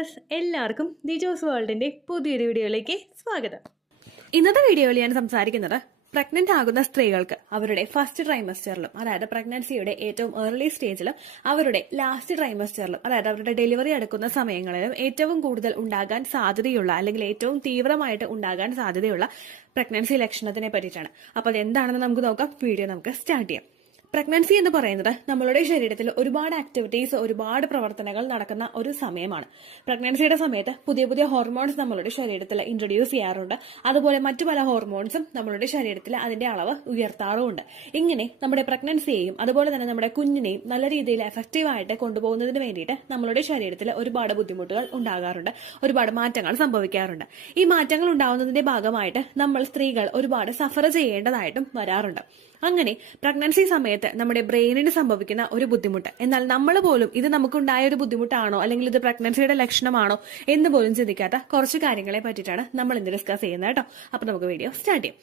Viewers, എല്ലാവർക്കും ദിജോസ് വേൾഡിന്റെ പുതിയൊരു വീഡിയോയിലേക്ക് സ്വാഗതം. ഇന്നത്തെ വീഡിയോയിൽ ഞാൻ സംസാരിക്കുന്നത് പ്രഗ്നന്റ് ആകുന്ന സ്ത്രീകൾക്ക് അവരുടെ ഫസ്റ്റ് ട്രൈമസ്റ്ററിലും, അതായത് പ്രഗ്നൻസിയുടെ ഏറ്റവും ഏർലി സ്റ്റേജിലും അവരുടെ ലാസ്റ്റ് ട്രൈമസ്റ്ററിലും, അതായത് അവരുടെ ഡെലിവറി അടുക്കുന്ന സമയങ്ങളിലും ഏറ്റവും കൂടുതൽ ഉണ്ടാകാൻ സാധ്യതയുള്ള അല്ലെങ്കിൽ ഏറ്റവും തീവ്രമായിട്ട് ഉണ്ടാകാൻ സാധ്യതയുള്ള പ്രഗ്നൻസി ലക്ഷണത്തിനെ പറ്റിയിട്ടാണ്. അപ്പോൾ അതെന്താണെന്ന് നമുക്ക് നോക്കാം. വീഡിയോ നമുക്ക് സ്റ്റാർട്ട് ചെയ്യാം. പ്രഗ്നൻസി എന്ന് പറയുന്നത് നമ്മളുടെ ശരീരത്തിൽ ഒരുപാട് ആക്ടിവിറ്റീസ്, ഒരുപാട് പ്രവർത്തനങ്ങൾ നടക്കുന്ന ഒരു സമയമാണ്. പ്രഗ്നൻസിയുടെ സമയത്ത് പുതിയ പുതിയ ഹോർമോൺസ് നമ്മളുടെ ശരീരത്തിൽ ഇൻട്രൊഡ്യൂസ് ചെയ്യാറുണ്ട്. അതുപോലെ മറ്റു പല ഹോർമോൺസും നമ്മളുടെ ശരീരത്തിൽ അതിന്റെ അളവ് ഉയർത്താറുമുണ്ട്. ഇങ്ങനെ നമ്മുടെ പ്രഗ്നൻസിയെയും അതുപോലെ തന്നെ നമ്മുടെ കുഞ്ഞിനെയും നല്ല രീതിയിൽ എഫക്റ്റീവായിട്ട് കൊണ്ടുപോകുന്നതിന് വേണ്ടിയിട്ട് നമ്മളുടെ ശരീരത്തിൽ ഒരുപാട് ബുദ്ധിമുട്ടുകൾ ഉണ്ടാകാറുണ്ട്, ഒരുപാട് മാറ്റങ്ങൾ സംഭവിക്കാറുണ്ട്. ഈ മാറ്റങ്ങൾ ഉണ്ടാവുന്നതിന്റെ ഭാഗമായിട്ട് നമ്മൾ സ്ത്രീകൾ ഒരുപാട് സഫർ ചെയ്യേണ്ടതായിട്ടും വരാറുണ്ട്. അങ്ങനെ പ്രഗ്നൻസി സമയത്ത് നമ്മുടെ ബ്രെയിനിന് സംഭവിക്കുന്ന ഒരു ബുദ്ധിമുട്ട്, എന്നാൽ നമ്മൾ പോലും ഇത് നമുക്കുണ്ടായ ഒരു ബുദ്ധിമുട്ടാണോ അല്ലെങ്കിൽ ഇത് പ്രഗ്നൻസിയുടെ ലക്ഷണമാണോ എന്ന് പോലും ചിന്തിക്കാത്ത കുറച്ച് കാര്യങ്ങളെ പറ്റിയിട്ടാണ് നമ്മൾ ഇന്ന് ഡിസ്കസ് ചെയ്യുന്നത് കേട്ടോ. അപ്പൊ നമുക്ക് വീഡിയോ സ്റ്റാർട്ട് ചെയ്യാം.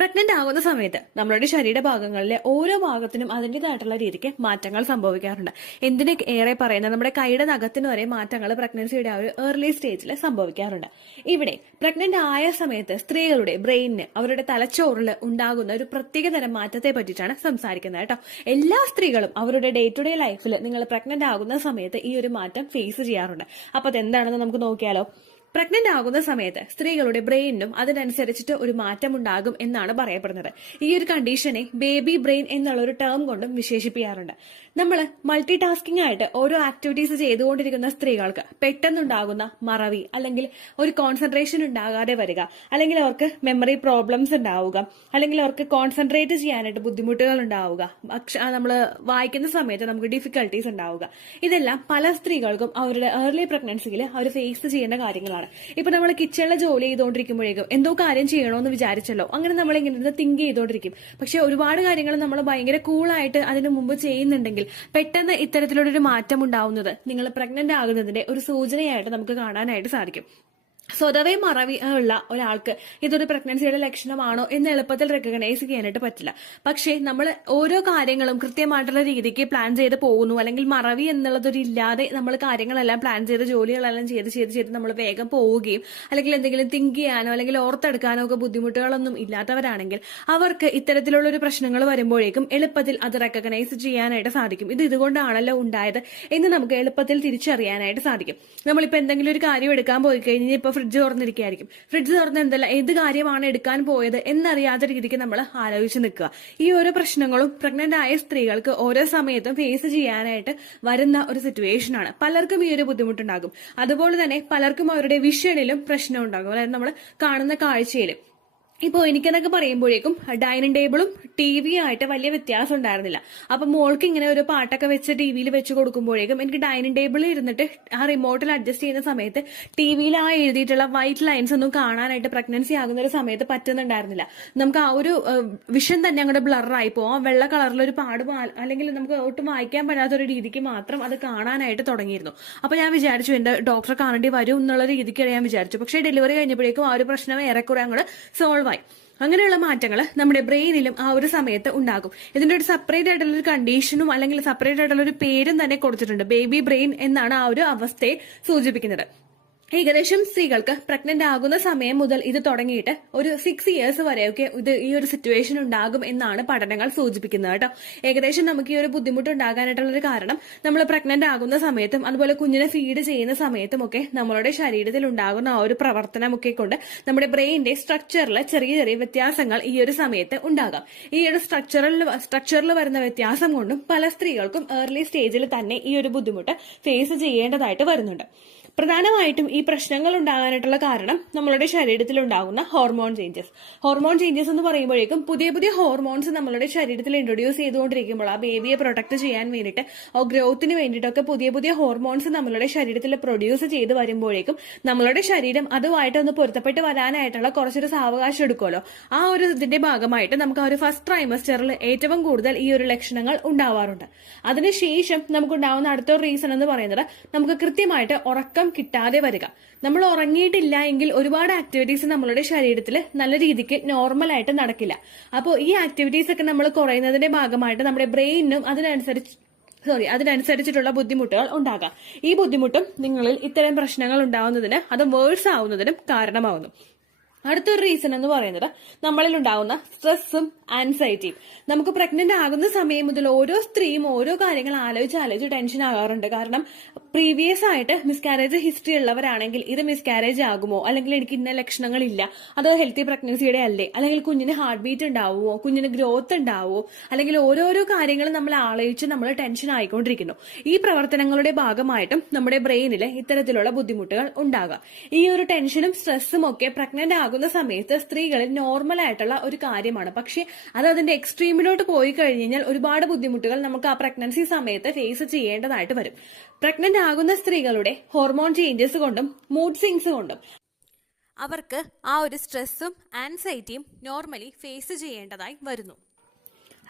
പ്രഗ്നന്റ് ആകുന്ന സമയത്ത് നമ്മളുടെ ശരീരഭാഗങ്ങളിലെ ഓരോ ഭാഗത്തിനും അതിൻ്റെതായിട്ടുള്ള രീതിക്ക് മാറ്റങ്ങൾ സംഭവിക്കാറുണ്ട്. എന്തിന് ഏറെ പറയുന്നത്, നമ്മുടെ കൈയുടെ നഖത്തിന് വരെ മാറ്റങ്ങൾ പ്രഗ്നൻസിയുടെ ആ ഒരു ഏർലി സ്റ്റേജിൽ സംഭവിക്കാറുണ്ട്. ഇവിടെ പ്രഗ്നന്റ് ആയ സമയത്ത് സ്ത്രീകളുടെ ബ്രെയിനിന്, അവരുടെ തലച്ചോറിൽ ഉണ്ടാകുന്ന ഒരു പ്രത്യേക തരം മാറ്റത്തെ പറ്റിയിട്ടാണ് സംസാരിക്കുന്നത് കേട്ടോ. എല്ലാ സ്ത്രീകളും അവരുടെ ഡേ ടു ഡേ ലൈഫിൽ നിങ്ങൾ പ്രഗ്നന്റ് ആകുന്ന സമയത്ത് ഈ ഒരു മാറ്റം ഫേസ് ചെയ്യാറുണ്ട്. അപ്പൊ അതെന്താണെന്ന് നമുക്ക് നോക്കിയാലോ. പ്രഗ്നന്റ് ആകുന്ന സമയത്ത് സ്ത്രീകളുടെ ബ്രെയിനിനും അതിനനുസരിച്ചിട്ട് ഒരു മാറ്റം ഉണ്ടാകും എന്നാണ് പറയപ്പെടുന്നത്. ഈ ഒരു കണ്ടീഷനെ ബേബി ബ്രെയിൻ എന്നുള്ള ഒരു ടേം കൊണ്ടും വിശേഷിപ്പിക്കാറുണ്ട്. നമ്മൾ മൾട്ടി ടാസ്കിംഗ് ആയിട്ട് ഓരോ ആക്ടിവിറ്റീസ് ചെയ്തുകൊണ്ടിരിക്കുന്ന സ്ത്രീകൾക്ക് പെട്ടെന്നുണ്ടാകുന്ന മറവി, അല്ലെങ്കിൽ ഒരു കോൺസെൻട്രേഷൻ ഉണ്ടാകാതെ വരിക, അല്ലെങ്കിൽ അവർക്ക് മെമ്മറി പ്രോബ്ലംസ് ഉണ്ടാവുക, അല്ലെങ്കിൽ അവർക്ക് കോൺസെൻട്രേറ്റ് ചെയ്യാനായിട്ട് ബുദ്ധിമുട്ടുകൾ ഉണ്ടാവുക, നമ്മൾ വായിക്കുന്ന സമയത്ത് നമുക്ക് ഡിഫിക്കൽട്ടീസ് ഉണ്ടാവുക, ഇതെല്ലാം പല സ്ത്രീകൾക്കും അവരുടെ ഏർലി പ്രഗ്നൻസിയിൽ അവർ ഫേസ് ചെയ്യേണ്ട കാര്യങ്ങളാണ്. ഇപ്പൊ നമ്മൾ കിച്ചണിലെ ജോലി ചെയ്തുകൊണ്ടിരിക്കുമ്പോഴേക്കും എന്തോ കാര്യം ചെയ്യണമെന്ന് വിചാരിച്ചല്ലോ, അങ്ങനെ നമ്മൾ ഇങ്ങനെ തിങ്ക് ചെയ്തുകൊണ്ടിരിക്കും. പക്ഷെ ഒരുപാട് കാര്യങ്ങൾ നമ്മൾ ഭയങ്കര കൂളായിട്ട് അതിനു മുമ്പ് ചെയ്യുന്നുണ്ടെങ്കിൽ പെട്ടെന്ന് ഇത്തരത്തിലൊരു മാറ്റം ഉണ്ടാവുന്നത് നിങ്ങൾ പ്രഗ്നന്റ് ആകുന്നതിന്റെ ഒരു സൂചനയായിട്ട് നമുക്ക് കാണാനായിട്ട് സാധിക്കും. സ്വതവേ മറവി ഉള്ള ഒരാൾക്ക് ഇതൊരു പ്രഗ്നൻസിയുടെ ലക്ഷണമാണോ എന്ന് എളുപ്പത്തിൽ റെക്കഗ്നൈസ് ചെയ്യാനായിട്ട് പറ്റില്ല. പക്ഷേ നമ്മൾ ഓരോ കാര്യങ്ങളും കൃത്യമായിട്ടുള്ള രീതിക്ക് പ്ലാൻ ചെയ്ത് പോകുന്നു, അല്ലെങ്കിൽ മറവി എന്നുള്ളതൊരു ഇല്ലാതെ നമ്മൾ കാര്യങ്ങളെല്ലാം പ്ലാൻ ചെയ്ത് ജോലികളെല്ലാം ചെയ്ത് നമ്മൾ വേഗം പോവുകയും, അല്ലെങ്കിൽ എന്തെങ്കിലും തിങ്ക് ചെയ്യാനോ അല്ലെങ്കിൽ ഓർത്തെടുക്കാനോ ഒക്കെ ബുദ്ധിമുട്ടുകളൊന്നും ഇല്ലാത്തവരാണെങ്കിൽ അവർക്ക് ഇത്തരത്തിലുള്ള ഒരു പ്രശ്നങ്ങൾ വരുമ്പോഴേക്കും എളുപ്പത്തിൽ അത് റെക്കഗ്നൈസ് ചെയ്യാനായിട്ട് സാധിക്കും. ഇത് ഇതുകൊണ്ടാണല്ലോ ഉണ്ടായത് എന്ന് നമുക്ക് എളുപ്പത്തിൽ തിരിച്ചറിയാനായിട്ട് സാധിക്കും. നമ്മളിപ്പോൾ എന്തെങ്കിലും ഒരു കാര്യം എടുക്കാൻ പോയി കഴിഞ്ഞാൽ ഇപ്പൊ ഫ്രിഡ്ജ് തുറന്നിരിക്കുകയായിരിക്കും. ഫ്രിഡ്ജ് തുറന്ന് ഏത് കാര്യമാണ് എടുക്കാൻ പോയത് എന്നറിയാത്ത രീതിക്ക് നമ്മൾ ആലോചിച്ച് നിൽക്കുക. ഈ ഓരോ പ്രശ്നങ്ങളും പ്രഗ്നന്റ് ആയ സ്ത്രീകൾക്ക് ഓരോ സമയത്തും ഫേസ് ചെയ്യാനായിട്ട് വരുന്ന ഒരു സിറ്റുവേഷനാണ്. പലർക്കും ഈ ഒരു ബുദ്ധിമുട്ടുണ്ടാകും. അതുപോലെ തന്നെ പലർക്കും അവരുടെ വിഷനിലും പ്രശ്നം ഉണ്ടാകും, അതായത് നമ്മൾ കാണുന്ന കാഴ്ചയിലും. ഇപ്പോൾ എനിക്കെന്നൊക്കെ പറയുമ്പോഴേക്കും ഡൈനിങ് ടേബിളും ടിവിയും ആയിട്ട് വലിയ വ്യത്യാസം ഉണ്ടായിരുന്നില്ല. അപ്പൊ മോൾക്ക് ഇങ്ങനെ ഒരു പാട്ടൊക്കെ വെച്ച് ടിവിയിൽ വെച്ച് കൊടുക്കുമ്പോഴേക്കും എനിക്ക് ഡൈനിങ് ടേബിളിൽ ഇരുന്നിട്ട് ആ റിമോട്ടിൽ അഡ്ജസ്റ്റ് ചെയ്യുന്ന സമയത്ത് ടിവിയിൽ ആ എഴുതിയിട്ടുള്ള വൈറ്റ് ലൈൻസ് ഒന്നും കാണാനായിട്ട് പ്രഗ്നൻസി ആകുന്ന ഒരു സമയത്ത് പറ്റുന്നുണ്ടായിരുന്നില്ല. നമുക്ക് ആ ഒരു വിഷൻ തന്നെ അങ്ങോട്ട് ബ്ലറായി പോകും. വെള്ള കളറിലൊരു പാട് അല്ലെങ്കിൽ നമുക്ക് ഒട്ടും വായിക്കാൻ പറ്റാത്തൊരു രീതിക്ക് മാത്രം അത് കാണാനായിട്ട് തുടങ്ങിയിരുന്നു. അപ്പൊ ഞാൻ വിചാരിച്ചു എന്റെ ഡോക്ടറെ കാണേണ്ടി വരും എന്നുള്ള രീതിക്ക് ഞാൻ വിചാരിച്ചു. പക്ഷേ ഡെലിവറി കഴിഞ്ഞപ്പോഴേക്കും ആ ഒരു പ്രശ്നം ഏറെക്കുറെ അങ്ങോട്ട് സോൾവ് ആയി. അങ്ങനെയുള്ള മാറ്റങ്ങൾ നമ്മുടെ ബ്രെയിനിലും ആ ഒരു സമയത്ത് ഉണ്ടാകും. ഇതിന്റെ ഒരു സെപ്പറേറ്റ് ആയിട്ടുള്ള ഒരു കണ്ടീഷനും അല്ലെങ്കിൽ സെപ്പറേറ്റ് ആയിട്ടുള്ള ഒരു പേരും തന്നെ കൊടുത്തിട്ടുണ്ട്. ബേബി ബ്രെയിൻ എന്നാണ് ആ ഒരു അവസ്ഥയെ സൂചിപ്പിക്കുന്നത്. ഏകദേശം സ്ത്രീകൾക്ക് പ്രഗ്നന്റ് ആകുന്ന സമയം മുതൽ ഇത് തുടങ്ങിയിട്ട് ഒരു 6 ഇയേഴ്സ് വരെയൊക്കെ ഈ ഒരു സിറ്റുവേഷൻ ഉണ്ടാകും എന്നാണ് പഠനങ്ങൾ സൂചിപ്പിക്കുന്നത് കേട്ടോ. ഏകദേശം നമുക്ക് ഈ ഒരു ബുദ്ധിമുട്ട് ഉണ്ടാകാനായിട്ടുള്ള ഒരു കാരണം നമ്മൾ പ്രഗ്നന്റ് ആകുന്ന സമയത്തും അതുപോലെ കുഞ്ഞിനെ ഫീഡ് ചെയ്യുന്ന സമയത്തും ഒക്കെ നമ്മളുടെ ശരീരത്തിൽ ഉണ്ടാകുന്ന ആ ഒരു പ്രവർത്തനമൊക്കെ കൊണ്ട് നമ്മുടെ ബ്രെയിനിന്റെ സ്ട്രക്ചറിൽ ചെറിയ ചെറിയ വ്യത്യാസങ്ങൾ ഈ ഒരു സമയത്ത് ഉണ്ടാകാം. ഈ ഒരു സ്ട്രക്ചറിൽ വരുന്ന വ്യത്യാസം കൊണ്ടും പല സ്ത്രീകൾക്കും ഏർലി സ്റ്റേജിൽ തന്നെ ഈ ഒരു ബുദ്ധിമുട്ട് ഫേസ് ചെയ്യേണ്ടതായിട്ട് വരുന്നുണ്ട്. പ്രധാനമായിട്ടും ഈ പ്രശ്നങ്ങൾ ഉണ്ടാകാനായിട്ടുള്ള കാരണം നമ്മളുടെ ശരീരത്തിൽ ഉണ്ടാകുന്ന ഹോർമോൺ ചേഞ്ചസ് എന്ന് പറയുമ്പോഴേക്കും പുതിയ പുതിയ ഹോർമോൺസ് നമ്മളുടെ ശരീരത്തിൽ ഇൻട്രൊഡ്യൂസ് ചെയ്തുകൊണ്ടിരിക്കുമ്പോൾ ആ ബേബിയെ പ്രൊട്ടക്ട് ചെയ്യാൻ വേണ്ടിയിട്ട് ഗ്രോത്തിന് വേണ്ടിയിട്ടൊക്കെ പുതിയ പുതിയ ഹോർമോൺസ് നമ്മളുടെ ശരീരത്തിൽ പ്രൊഡ്യൂസ് ചെയ്ത് വരുമ്പോഴേക്കും നമ്മളുടെ ശരീരം അതുമായിട്ട് ഒന്ന് പൊരുത്തപ്പെട്ട് വരാനായിട്ടുള്ള കുറച്ചൊരു സാവകാശം എടുക്കുമല്ലോ. ആ ഒരു ഇതിന്റെ ഭാഗമായിട്ട് നമുക്ക് ആ ഒരു ഫസ്റ്റ് ട്രൈമസ്റ്ററിൽ ഏറ്റവും കൂടുതൽ ഈ ഒരു ലക്ഷണങ്ങൾ ഉണ്ടാവാറുണ്ട്. അതിനുശേഷം നമുക്കുണ്ടാവുന്ന അടുത്തൊരു റീസൺ എന്ന് പറയുന്നത് നമുക്ക് കൃത്യമായിട്ട് ഉറക്കം കിട്ടാതെ വരിക. നമ്മൾ ഉറങ്ങിയിട്ടില്ല എങ്കിൽ ഒരുപാട് ആക്ടിവിറ്റീസ് നമ്മളുടെ ശരീരത്തിൽ നല്ല രീതിക്ക് നോർമൽ ആയിട്ട് നടക്കില്ല. അപ്പോൾ ഈ ആക്ടിവിറ്റീസ് ഒക്കെ നമ്മൾ കുറയുന്നതിന്റെ ഭാഗമായിട്ട് നമ്മുടെ ബ്രെയിനും അതിനനുസരിച്ച് അതിനനുസരിച്ചിട്ടുള്ള ബുദ്ധിമുട്ടുകൾ ഉണ്ടാകാം. ഈ ബുദ്ധിമുട്ടും നിങ്ങളിൽ ഇത്തരം പ്രശ്നങ്ങൾ ഉണ്ടാവുന്നതിന് അത് വേഴ്സ് ആവുന്നതിനും കാരണമാവുന്നു. അടുത്തൊരു റീസൺ എന്ന് പറയുന്നത് നമ്മളിൽ ഉണ്ടാകുന്ന സ്ട്രെസ്സും ആൻസൈറ്റിയും. നമുക്ക് പ്രഗ്നന്റ് ആകുന്ന സമയം മുതൽ ഓരോ സ്ത്രീയും ഓരോ കാര്യങ്ങൾ ആലോചിച്ച് ടെൻഷൻ ആകാറുണ്ട്. കാരണം പ്രീവിയസ് ആയിട്ട് മിസ്കാരേജ് ഹിസ്റ്ററി ഉള്ളവരാണെങ്കിൽ ഇത് മിസ്കാരേജ് ആകുമോ, അല്ലെങ്കിൽ എനിക്ക് ഇന്ന ലക്ഷണങ്ങളില്ല, അത് ഹെൽത്തി പ്രഗ്നൻസിയുടെ അല്ലേ, അല്ലെങ്കിൽ കുഞ്ഞിന് ഹാർട്ട് ബീറ്റ് ഉണ്ടാവുമോ, കുഞ്ഞിന് ഗ്രോത്ത് ഉണ്ടാവുമോ, അല്ലെങ്കിൽ ഓരോരോ കാര്യങ്ങളും നമ്മൾ ആലോചിച്ച് നമ്മൾ ടെൻഷൻ ആയിക്കൊണ്ടിരിക്കുന്നു. ഈ പ്രവർത്തനങ്ങളുടെ ഭാഗമായിട്ടും നമ്മുടെ ബ്രെയിനിൽ ഇത്തരത്തിലുള്ള ബുദ്ധിമുട്ടുകൾ ഉണ്ടാകാം. ഈ ഒരു ടെൻഷനും സ്ട്രെസ്സും ഒക്കെ പ്രഗ്നന്റ് ആകുന്ന സമയത്ത് സ്ത്രീകളിൽ നോർമൽ ആയിട്ടുള്ള ഒരു കാര്യമാണ്. പക്ഷെ അത് അതിന്റെ എക്സ്ട്രീമിലോട്ട് പോയി കഴിഞ്ഞാൽ ഒരുപാട് ബുദ്ധിമുട്ടുകൾ നമുക്ക് ആ പ്രഗ്നൻസി സമയത്ത് ഫേസ് ചെയ്യേണ്ടതായിട്ട് വരും. പ്രഗ്നന്റ് ആകുന്ന സ്ത്രീകളുടെ ഹോർമോൺ ചേഞ്ചസ് കൊണ്ടും മൂഡ് സ്വിങ്സ് കൊണ്ടും അവർക്ക് ആ ഒരു സ്ട്രെസ്സും ആൻസൈറ്റിയും നോർമലി ഫേസ് ചെയ്യേണ്ടതായി വരുന്നു.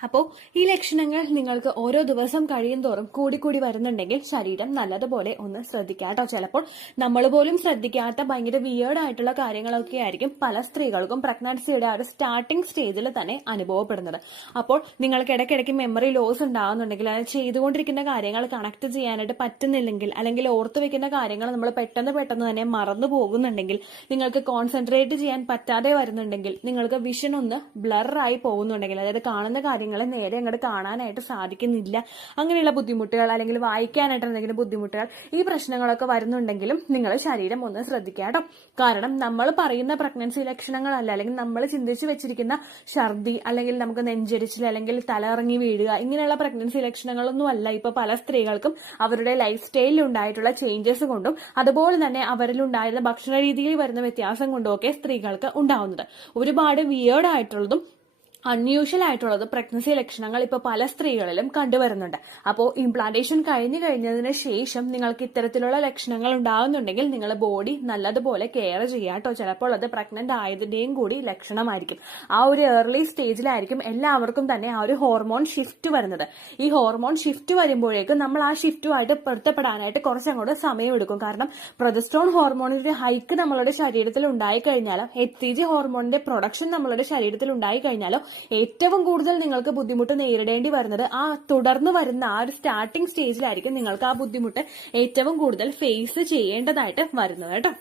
അപ്പോൾ ഈ ലക്ഷണങ്ങൾ നിങ്ങൾക്ക് ഓരോ ദിവസം കഴിയും തോറും കൂടിക്കൂടി വരുന്നുണ്ടെങ്കിൽ ശരീരം നല്ലതുപോലെ ഒന്ന് ശ്രദ്ധിക്കാം കേട്ടോ. ചിലപ്പോൾ നമ്മൾ പോലും ശ്രദ്ധിക്കാത്ത ഭയങ്കര വിയേർഡ് ആയിട്ടുള്ള കാര്യങ്ങളൊക്കെ ആയിരിക്കും പല സ്ത്രീകൾക്കും പ്രഗ്നൻസിയുടെ ആ ഒരു സ്റ്റാർട്ടിംഗ് സ്റ്റേജിൽ തന്നെ അനുഭവപ്പെടുന്നത്. അപ്പോൾ നിങ്ങൾക്ക് ഇടയ്ക്കിടയ്ക്ക് മെമ്മറി ലോസ് ഉണ്ടാകുന്നുണ്ടെങ്കിൽ, അത് ചെയ്തുകൊണ്ടിരിക്കുന്ന കാര്യങ്ങൾ കണക്ട് ചെയ്യാനായിട്ട് പറ്റുന്നില്ലെങ്കിൽ, അല്ലെങ്കിൽ ഓർത്തു വെക്കുന്ന കാര്യങ്ങൾ നമ്മൾ പെട്ടെന്ന് തന്നെ മറന്നു പോകുന്നുണ്ടെങ്കിൽ, നിങ്ങൾക്ക് കോൺസെൻട്രേറ്റ് ചെയ്യാൻ പറ്റാതെ വരുന്നുണ്ടെങ്കിൽ, നിങ്ങൾക്ക് വിഷൻ ഒന്ന് ബ്ലറായി പോകുന്നുണ്ടെങ്കിൽ, അതായത് കാണുന്ന കാര്യങ്ങളെ നേരെ അങ്ങോട്ട് കാണാനായിട്ട് സാധിക്കുന്നില്ല, അങ്ങനെയുള്ള ബുദ്ധിമുട്ടുകൾ, അല്ലെങ്കിൽ വായിക്കാനായിട്ട് എന്തെങ്കിലും ബുദ്ധിമുട്ടുകൾ, ഈ പ്രശ്നങ്ങളൊക്കെ വരുന്നുണ്ടെങ്കിലും നിങ്ങൾ ശരീരം ഒന്ന് ശ്രദ്ധിക്കുക കേട്ടോ. കാരണം നമ്മൾ പറയുന്ന പ്രഗ്നൻസി ലക്ഷണങ്ങളല്ല, അല്ലെങ്കിൽ നമ്മൾ ചിന്തിച്ചു വെച്ചിരിക്കുന്ന ഛർദി, അല്ലെങ്കിൽ നമുക്ക് നെഞ്ചരിച്ചിൽ, അല്ലെങ്കിൽ തലയിറങ്ങി വീഴുക, ഇങ്ങനെയുള്ള പ്രഗ്നൻസി ലക്ഷണങ്ങളൊന്നും അല്ല ഇപ്പൊ പല സ്ത്രീകൾക്കും അവരുടെ ലൈഫ് സ്റ്റൈലിൽ ഉണ്ടായിട്ടുള്ള ചേഞ്ചസ് കൊണ്ടും അതുപോലെ തന്നെ അവരിൽ ഉണ്ടായിരുന്ന ഭക്ഷണ രീതിയിൽ വരുന്ന വ്യത്യാസം കൊണ്ടും ഒക്കെ സ്ത്രീകൾക്ക് ഉണ്ടാവുന്നത്. ഒരുപാട് വിയേർഡ് ആയിട്ടുള്ളതും അൺയൂഷ്വൽ ആയിട്ടുള്ളത് പ്രഗ്നൻസി ലക്ഷണങ്ങൾ ഇപ്പോൾ പല സ്ത്രീകളിലും കണ്ടുവരുന്നുണ്ട്. അപ്പോൾ ഇംപ്ലാന്റേഷൻ കഴിഞ്ഞതിന് ശേഷം നിങ്ങൾക്ക് ഇത്തരത്തിലുള്ള ലക്ഷണങ്ങൾ ഉണ്ടാകുന്നുണ്ടെങ്കിൽ നിങ്ങൾ ബോഡി നല്ലതുപോലെ കെയർ ചെയ്യുക കേട്ടോ. ചിലപ്പോൾ അത് പ്രഗ്നന്റ് ആയതിന്റെയും കൂടി ലക്ഷണമായിരിക്കും. ആ ഒരു ഏർലി സ്റ്റേജിലായിരിക്കും എല്ലാവർക്കും തന്നെ ആ ഒരു ഹോർമോൺ ഷിഫ്റ്റ് വരുന്നത്. ഈ ഹോർമോൺ ഷിഫ്റ്റ് വരുമ്പോഴേക്കും നമ്മൾ ആ ഷിഫ്റ്റുമായിട്ട് പൊരുത്തപ്പെടാനായിട്ട് കുറച്ചങ്ങോട്ട് സമയമെടുക്കും. കാരണം പ്രൊജസ്ട്രോൺ ഹോർമോണിന്റെ ഹൈക്ക് നമ്മളുടെ ശരീരത്തിൽ ഉണ്ടായിക്കഴിഞ്ഞാലോ, HCG ഹോർമോണിന്റെ പ്രൊഡക്ഷൻ നമ്മളുടെ ശരീരത്തിൽ ഉണ്ടായിക്കഴിഞ്ഞാലോ ഏറ്റവും കൂടുതൽ നിങ്ങൾക്ക് ബുദ്ധിമുട്ട് നേരിടേണ്ടി വരുന്നത് ആ തുടർന്ന് വരുന്ന ആ ഒരു സ്റ്റാർട്ടിംഗ് സ്റ്റേജിലായിരിക്കും നിങ്ങൾക്ക് ആ ബുദ്ധിമുട്ട് ഏറ്റവും കൂടുതൽ ഫേസ് ചെയ്യേണ്ടതായിട്ട് വരുന്നത് കേട്ടോ.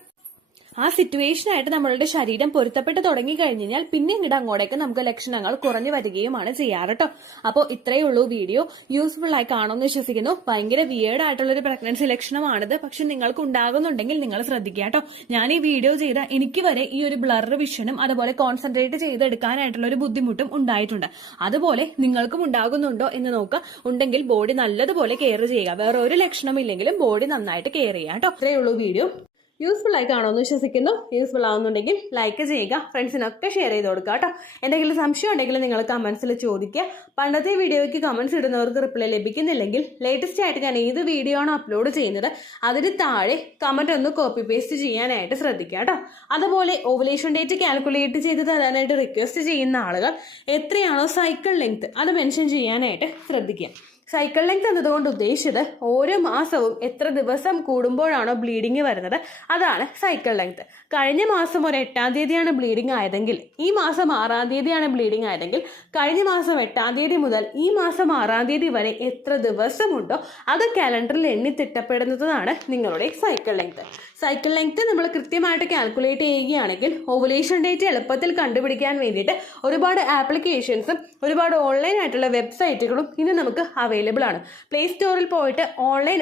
ആ സിറ്റുവേഷനായിട്ട് നമ്മളുടെ ശരീരം പൊരുത്തപ്പെട്ട് തുടങ്ങി കഴിഞ്ഞാൽ പിന്നീട് അങ്ങോട്ടേക്ക് നമുക്ക് ലക്ഷണങ്ങൾ കുറഞ്ഞു വരികയുമാണ് ചെയ്യാറ് കേട്ടോ. അപ്പോൾ ഇത്രയേ ഉള്ളൂ വീഡിയോ. യൂസ്ഫുൾ ആയി കാണുമെന്ന് വിശ്വസിക്കുന്നു. ഭയങ്കര വിയേർഡ് ആയിട്ടുള്ളൊരു പ്രഗ്നൻസി ലക്ഷണമാണിത്. പക്ഷെ നിങ്ങൾക്ക് ഉണ്ടാകുന്നുണ്ടെങ്കിൽ നിങ്ങൾ ശ്രദ്ധിക്കുക കേട്ടോ. ഞാൻ ഈ വീഡിയോ ചെയ്ത എനിക്ക് വരെ ഈ ഒരു ബ്ലർ വിഷനും അതുപോലെ കോൺസെൻട്രേറ്റ് ചെയ്തെടുക്കാനായിട്ടുള്ള ഒരു ബുദ്ധിമുട്ടും ഉണ്ടായിട്ടുണ്ട്. അതുപോലെ നിങ്ങൾക്കും ഉണ്ടാകുന്നുണ്ടോ എന്ന് നോക്കുക. ഉണ്ടെങ്കിൽ ബോഡി നല്ലതുപോലെ കെയർ ചെയ്യുക. വേറെ ഒരു ലക്ഷണം ഇല്ലെങ്കിലും ബോഡി നന്നായിട്ട് കെയർ ചെയ്യുക കേട്ടോ. ഇത്രയേ ഉള്ളൂ വീഡിയോ. യൂസ്ഫുൾ ആയി കാണുമെന്ന് വിശ്വസിക്കുന്നു. യൂസ്ഫുൾ ആവുന്നുണ്ടെങ്കിൽ ലൈക്ക് ചെയ്യുക, ഫ്രണ്ട്സിനൊക്കെ ഷെയർ ചെയ്ത് കൊടുക്കുക കേട്ടോ. എന്തെങ്കിലും സംശയം ഉണ്ടെങ്കിൽ നിങ്ങൾ കമന്റ്സിൽ ചോദിക്കുക. പണ്ടത്തെ വീഡിയോയ്ക്ക് കമന്റ്സ് ഇടുന്നവർക്ക് റിപ്ലൈ ലഭിക്കുന്നില്ലെങ്കിൽ ലേറ്റസ്റ്റ് ആയിട്ട് ഞാൻ ഏത് വീഡിയോ ആണോ അപ്ലോഡ് ചെയ്യുന്നത് അതിന് താഴെ കമന്റ് ഒന്ന് കോപ്പി പേസ്റ്റ് ചെയ്യാനായിട്ട് ശ്രദ്ധിക്കുക കേട്ടോ. അതുപോലെ ഓവുലേഷൻ ഡേറ്റ് കാൽക്കുലേറ്റ് ചെയ്ത് തരാനായിട്ട് റിക്വസ്റ്റ് ചെയ്യുന്ന ആളുകൾ എത്രയാണോ സൈക്കിൾ ലെങ്ത് അത് മെൻഷൻ ചെയ്യാനായിട്ട് ശ്രദ്ധിക്കുക. സൈക്കിൾ ലെങ്ത് എന്നതുകൊണ്ട് ഉദ്ദേശിച്ചത് ഓരോ മാസവും എത്ര ദിവസം കൂടുമ്പോഴാണോ ബ്ലീഡിങ് വരുന്നത് അതാണ് സൈക്കിൾ ലെങ്ത്. കഴിഞ്ഞ മാസം ഒരു 8-ാം തീയതിയാണ് ബ്ലീഡിങ് ആയതെങ്കിൽ ഈ മാസം 6-ാം തീയതിയാണ് ബ്ലീഡിങ് ആയതെങ്കിൽ കഴിഞ്ഞ മാസം 8-ാം തീയതി മുതൽ ഈ മാസം 6-ാം തീയതി വരെ എത്ര ദിവസമുണ്ടോ അത് കാലണ്ടറിൽ എണ്ണി തിട്ടപ്പെടുന്നതാണ് നിങ്ങളുടെ സൈക്കിൾ ലെങ്ത്. സൈക്കിൾ ലെങ്ത് നമ്മൾ കൃത്യമായിട്ട് കാൽക്കുലേറ്റ് ചെയ്യുകയാണെങ്കിൽ ഓവുലേഷൻ ഡേറ്റ് എളുപ്പത്തിൽ കണ്ടുപിടിക്കാൻ വേണ്ടിയിട്ട് ഒരുപാട് ആപ്ലിക്കേഷൻസും ഒരുപാട് ഓൺലൈൻ ആയിട്ടുള്ള വെബ്സൈറ്റുകളും ഇന്ന് നമുക്ക് അവൈലബിൾ ആണ്. പ്ലേ സ്റ്റോറിൽ പോയിട്ട് ഓൺലൈൻ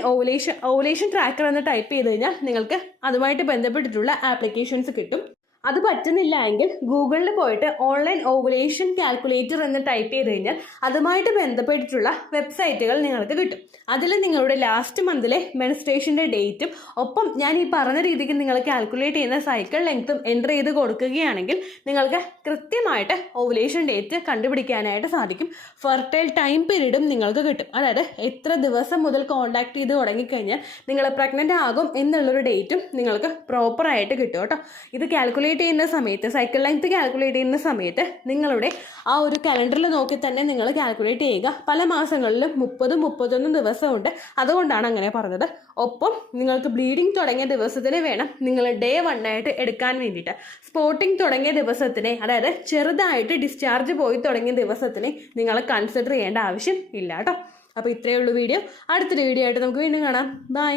ഓവുലേഷൻ ട്രാക്കർ എന്ന് ടൈപ്പ് ചെയ്ത് കഴിഞ്ഞാൽ നിങ്ങൾക്ക് അതുമായിട്ട് ബന്ധപ്പെട്ടിട്ടുള്ള ആപ്ലിക്കേഷൻസ് കിട്ടും. അത് പറ്റുന്നില്ല എങ്കിൽ ഗൂഗിളിൽ പോയിട്ട് ഓൺലൈൻ ഓവുലേഷൻ കാൽക്കുലേറ്റർ എന്ന് ടൈപ്പ് ചെയ്ത് കഴിഞ്ഞാൽ അതുമായിട്ട് ബന്ധപ്പെട്ടിട്ടുള്ള വെബ്സൈറ്റുകൾ നിങ്ങൾക്ക് കിട്ടും. അതിൽ നിങ്ങളുടെ ലാസ്റ്റ് മന്തിലെ മെൻസ്ട്രേഷൻ്റെ ഡേറ്റും ഒപ്പം ഞാൻ ഈ പറഞ്ഞ രീതിക്ക് നിങ്ങൾ കാൽക്കുലേറ്റ് ചെയ്യുന്ന സൈക്കിൾ ലെങ്ത്തും എൻ്റർ ചെയ്ത് കൊടുക്കുകയാണെങ്കിൽ നിങ്ങൾക്ക് കൃത്യമായിട്ട് ഓവുലേഷൻ ഡേറ്റ് കണ്ടുപിടിക്കാനായിട്ട് സാധിക്കും. ഫെർട്ടൈൽ ടൈം പീരീഡും നിങ്ങൾക്ക് കിട്ടും. അതായത് എത്ര ദിവസം മുതൽ കോൺടാക്ട് ചെയ്ത് തുടങ്ങിക്കഴിഞ്ഞാൽ നിങ്ങൾ പ്രഗ്നൻ്റ് ആകും എന്നുള്ളൊരു ഡേറ്റും നിങ്ങൾക്ക് പ്രോപ്പറായിട്ട് കിട്ടും കേട്ടോ. ഇത് കാൽക്കുലേറ്റ് ചെയ്യുന്ന സമയത്ത് സൈക്കിൾ ലെങ്ത് കാൽക്കുലേറ്റ് ചെയ്യുന്ന സമയത്ത് നിങ്ങളുടെ ആ ഒരു കലണ്ടറിൽ നോക്കി തന്നെ നിങ്ങൾ കാൽക്കുലേറ്റ് ചെയ്യുക. പല മാസങ്ങളിലും 30-31 ദിവസമുണ്ട്. അതുകൊണ്ടാണ് അങ്ങനെ പറഞ്ഞത്. ഒപ്പം നിങ്ങൾക്ക് ബ്ലീഡിങ് തുടങ്ങിയ ദിവസത്തിന് വേണം നിങ്ങൾ ഡേ 1 ആയിട്ട് എടുക്കാൻ വേണ്ടിയിട്ട്. സ്പോട്ടിങ് തുടങ്ങിയ ദിവസത്തിനെ, അതായത് ചെറുതായിട്ട് ഡിസ്ചാർജ് പോയി തുടങ്ങിയ ദിവസത്തിനെ നിങ്ങൾ കൺസിഡർ ചെയ്യേണ്ട ആവശ്യം ഇല്ല കേട്ടോ. അപ്പോൾ ഇത്രയേ ഉള്ളൂ വീഡിയോ. അടുത്തൊരു വീഡിയോ ആയിട്ട് നമുക്ക് വീണ്ടും കാണാം. ബൈ.